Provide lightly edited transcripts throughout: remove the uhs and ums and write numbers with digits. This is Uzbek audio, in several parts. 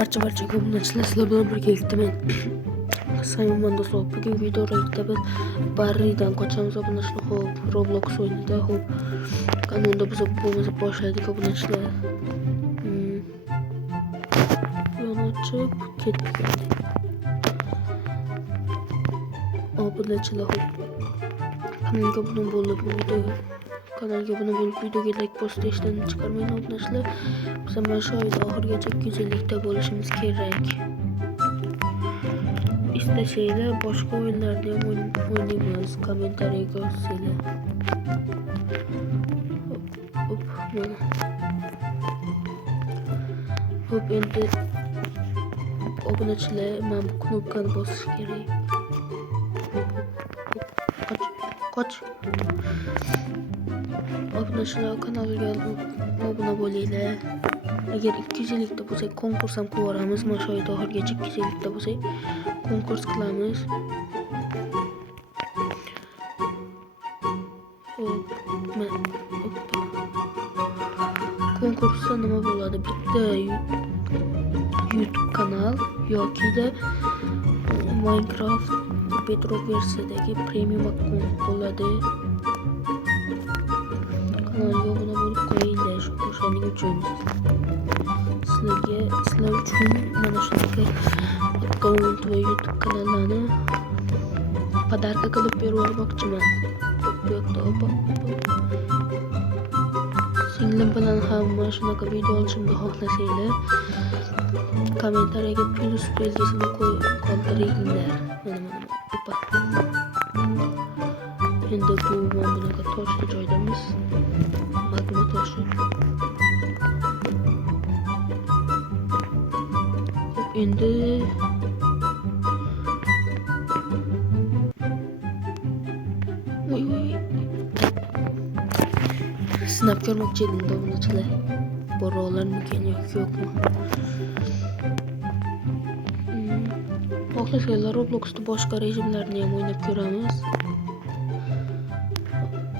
barcha obunachilar sizlar bilan birgalikda men Sayman do'stlar. Bugungi videoda biz Barry'dan qochamiz obunachlar. Xo'p, Roblox o'yinida xo'p. Kanalda biz bo'lmasa boshladik obunachilar. Yana ochib ketdik. Obunachilar xo'p. Kanalga obuna bo'lib videoga like post ishdan chiqarmang obunachilar. Biz mana shu oyda oxirigacha go'zallikda bo'lishimiz kerak. İstasanglar boshqa o'yinlarni ham o'ynaymiz. Kommentariyaga yozsanglar. Hop, endi obunachilar mana bu knopkani bosish kerak. Qoch. Obunachilar kanalga obuna bo'linglar. Agar 200 likda bo'lsa konkurs ham qilib yuboramiz. Mana shu oyda oxirigacha 200 likda bo'lsa konkurs qilamiz. Konkursda nima bo'ladi? Bitta YouTube kanal yoki da Minecraft Bedrock versiyadagi premium akkaunt bo'ladi. Kanalga obuna bo'lib qo'yinglar. O'shaning uchun sizlar uchun mana shunaqa akkaunt va YouTube kanallarni podarka qilib berib yubormoqchiman. Bu yoqda singlim bilan ham mana shunaqa video olishimni xohlasanglar kommentariyaga plus belgisini qoldiringlar. Endi bu bunaqa toshli joydamiz. Magma toshi. Endi sinab ko'rmoqchi edim obunachilar. Bora olarmikan yo'qmi? Xohlasanglar Robloxda boshqa rejimlarni ham o'ynab ko'ramiz.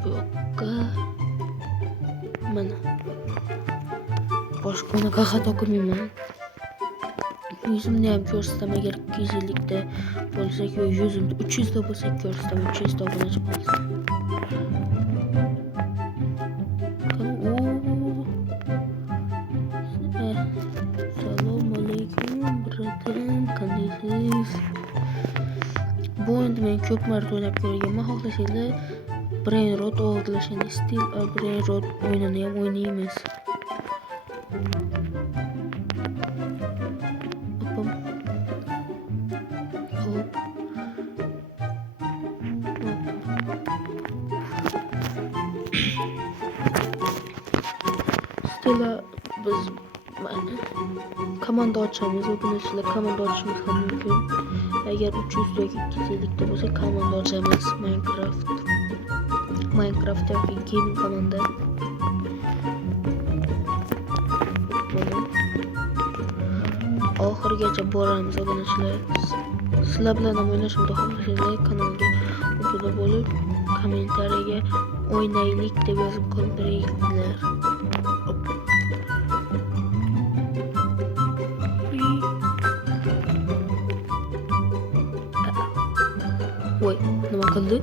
Bu yoqqa mana boshqa unaqa xato qilmayman. Yüzümni ham ko'rsataman agar 200 likda bo'lsak yo yüzümni 300 da bo'lsak ko'rsataman. 300 da obunachi bo'lsa. Assalomu alaykum bratim, qandaysiz? Bu endi men ko'p marta o'ynab ko'rganman. Xohlasanglar Brain Rot o'g'irlashni stil Brain Rot o'yinini ham o'ynaymiz. Biz komanda ochamiz. Obunachilar komanda ochishimiz ham mumkin. Agar 300 yoki 200 likda bo'lsa komanda ochamiz. Minecraft yoki gaming komanda. Oxirigacha boramiz obunachilar. Sizlar bilan ham o'ynashimni xohlasanglar kanalga obuna bo'lib kommentariyaga o'ynaylik deb yozib qoldiringlar. Voy, nima qildi?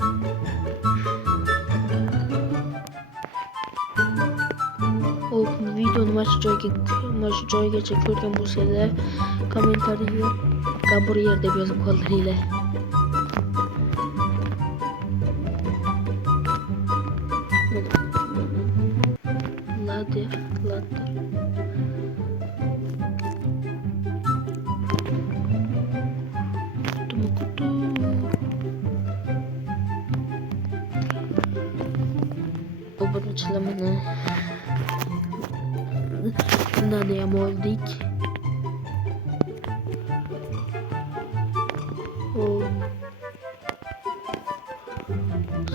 Hop, videoni mana shu joygacha ko'rgan bo'lsanglar, kommentariyaga Gabriel deb yozib qoldiringlar. Ladder. Obunachilar mana bundan ham oldik.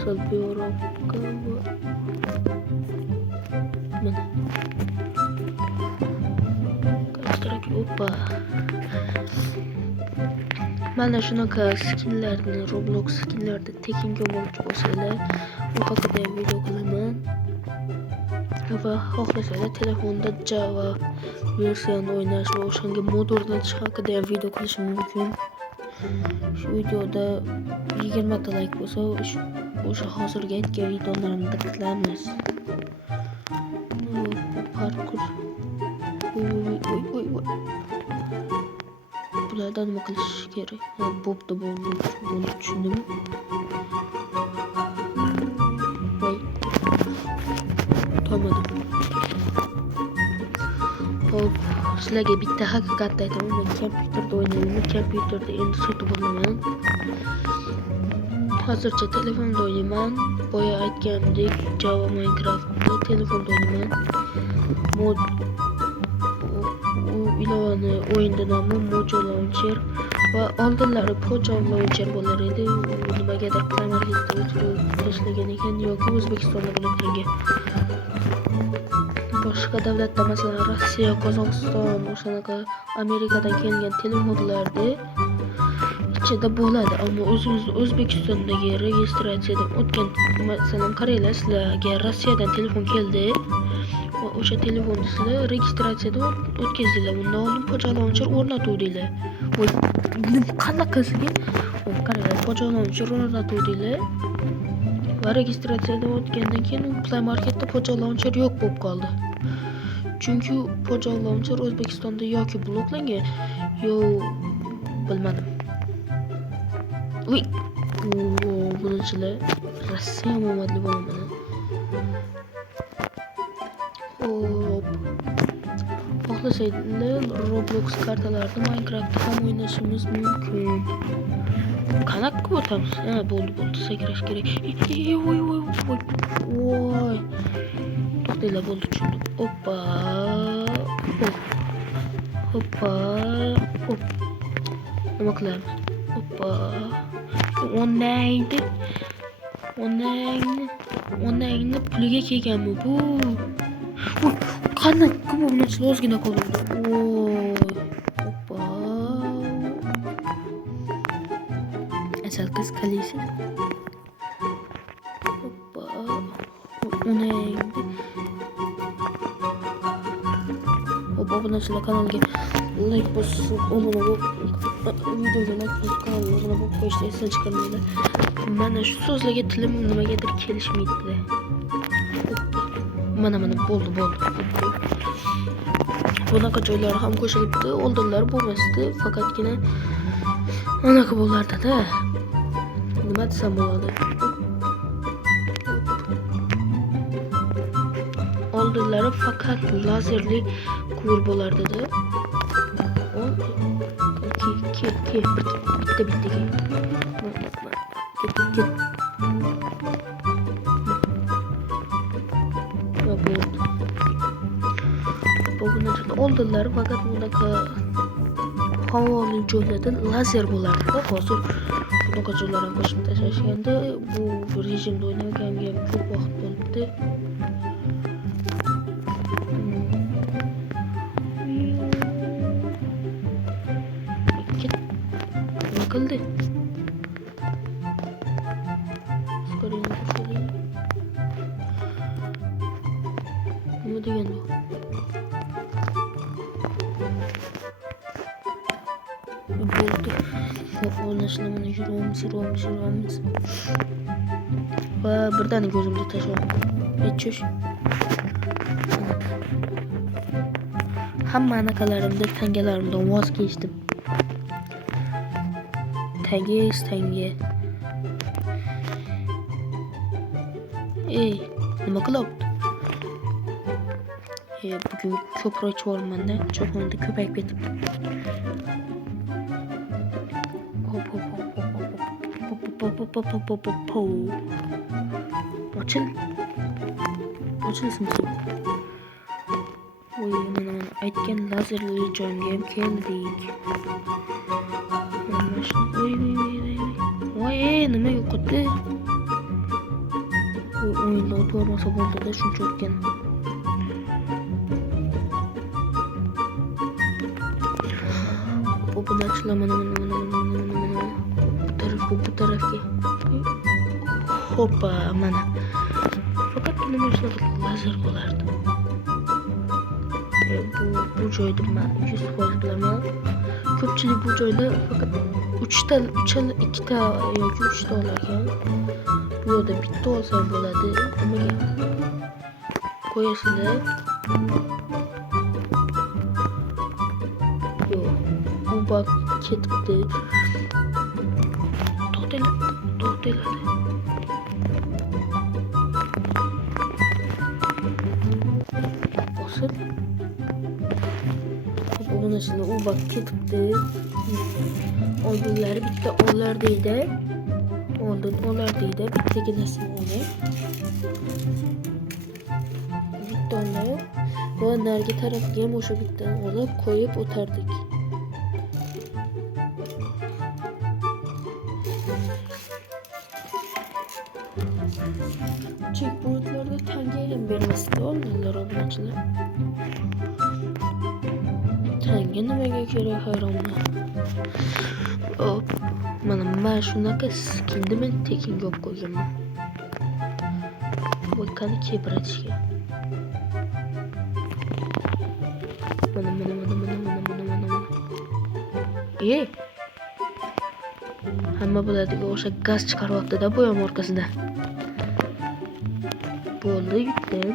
Salbiyorobka mana kaçtarak opa mana shunaqa skinlarni Roblox skinlarida tekinga olmoqchi bo'lsanglar bu haqida ham video qilaman. va xohlasangiz telefonda Java versiyani o'ynash va o'shanga mod o'rnatish haqida ham video qilishim mumkin. Shu videoda 20 ta like bo'lsa, o'sha hozirgi aytgan videolarimni diqqatlaymiz. Parkur. Oy. Bulardan nima qilish kerak? Bo'pti, bo'ldi, tushundim. Olmadı. Hop, sizlarga bitta haqiqatni aytaman. Men kompyuterda o'ynayman. Kompyuterda endi sotib olaman. Hozircha telefonda o'ynayman. Boya aytganimdek Java Minecraft'da telefonda o'ynayman. Mod ilovani o'yinda nomi Mojo Launcher va oldinlari Pojo Launcher bo'lar edi. Nimagadir Plamarketda o'chirib tashlagan ekan yoki O'zbekistonda bo'layotgan. Boshqa davlatda masalan Rossiya, Qozog'iston, o'shanaqa Amerikadan kelgan telefonlarda ichida bo'ladi, ammo o'zimiz O'zbekistondagi registratsiyadan o'tgan, masalan qaranglar, sizlarga Rossiyadan telefon keldi va o'sha telefonni sizlar registratsiyadan o'tkazinglar. Undan oldin Pojo Launcher o'rnatuvdinglar. Voy, qanaqasiga? Qaranglar, Pojo Launcher o'rnatuvdinglar. Va registratsiyadan o'tgandan keyin Play Marketda Pojo Launcher yo'q bo'lib qoldi. Chunki Pojo Launcher O'zbekistonda yoki bloklangan, yo bilmadim. Uy, bunchilar Rossiya omadli bo'ladi. Hop. Xohlasanglar Roblox kartalarida Minecraftda ham o'ynashimiz mumkin. Qanaqqa o'tamiz? Bo'ldi, sakrash kerak. Voy. To'xtanglar, bo'ldi, tushundim. Hoppa. Hop. Nima qilamiz? Hoppa. Onangni puliga kelganmi bu? Qanaqqa bu bilan ozgina qoldi. Voy. Hoppa. Asal qiz qalisi. Hoppa. Onangni obunachilar kanalga like bosib, obuna bo'lib, videoga like bosib, kanalga obuna bo'lib qo'yishni esdan chiqarmanglar. Mana shu so'zlarga tilim nimagadir kelishmaydi. Mana bo'ldi. Bunaqa joylari ham qo'shilibdi, oldinlar bo'lmasdi, faqatgina anaqa bo'lardi-da. Nima desam bo'ladi? Oldinlari faqat lazerli quvur bo'lardi-da. Bitta. Ket. Oldinlari faqat bunaqa havoli joylarda lazer bo'lardi-da. Hozir bunaqa joylar ham qo'shib tashlashganda bu rejimda o'ynaganimga ham ko'p vaqt bo'libdi. Nima qildi? Nima degan bu? Bo'ldi. O'ynashni yuramiz. Va birdaniga ko'zimga tashladim. Aytchish. Hamma anaqalarimda tangalarimdan voz kechdim. Tanga. Nima qilyapti? Bugun ko'proq chiqolmanda, cho'qmonda ko'payib ketibdi. Ochilsin. Voy, mana aytgan lazerli joyga ham keldik. Voy, nima yo'qotdi? O'yinda o'tmasa bo'ldi-da, shuncha o'tgan. Obunachilar mana bu tarafga. Hoppa, mana. Faqat nima shunaqa lazer bo'lardi. bu joyda men 100% bilaman. Ko'pchilik bu joyda faqat 2 ta yoki 3 ta olarkan. Bu yerda bitta olsam bo'ladi. Nimaga qo'yasizlar? Yo'q, bu bak ketibdi. To'xtanglar. Bosib. Buni şimdi u bak ketibdi. Oldinlari bitta olar deydi. Oldin olar deydi. Bittaginasini olib. Bitta olib. Va narigi tarafga ham o'sha bittani olib qo'yib o'tardik. Checkpointlarda tanga ham bermasdi olindilar obunachilar. Tanga nimaga kerak hayronman. Hop, mana shunaqa skinni men tekinga olib qo'yganman. Boykani kebratishga. Mana. Hamma biladigan o'sha gaz chiqaryapti-da bo'yam orqasida. Bo'ldi, yutdim.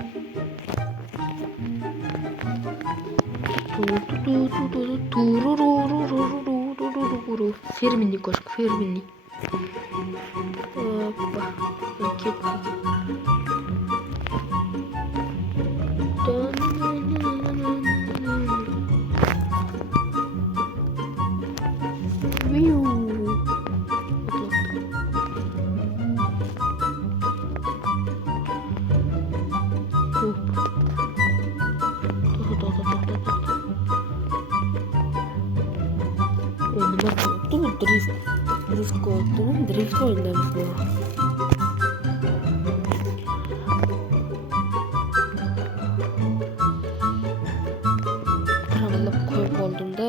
Фирменный кошка, фирменный. Опа, кетtik. Nima qilibdi bu drift qilyaptimi? Drift o'ynaymiz bu. Tramlab qo'yib oldimda.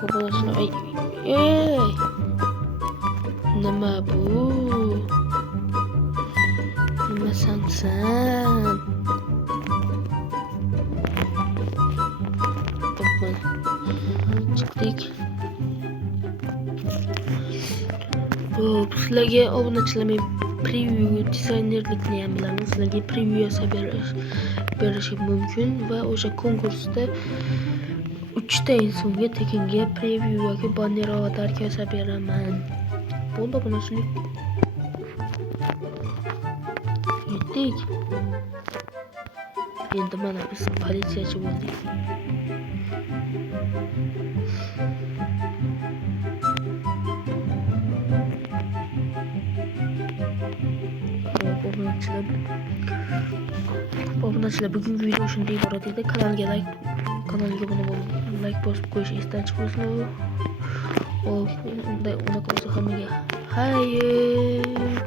Populashni ey! Nima bu? Nima sansan? Chiqdik. Sizlarga obunachilar, men preview dizaynerlikni ham bilaman. Sizlarga preview yasab berishim mumkin va o'sha konkursda 3 ta insonga tekinga preview yoki banner avatar yasab beraman. Bo'ldi obunachilik. Yetdik. Endi mana biz politsiyachi bo'ldik. Obunachilar, bugungi video shunday iborat edi. Kanalga obuna bo'lib, like bosib qo'yish esdan chiqmasin. Unaqa bo'lsa hammaga xayr.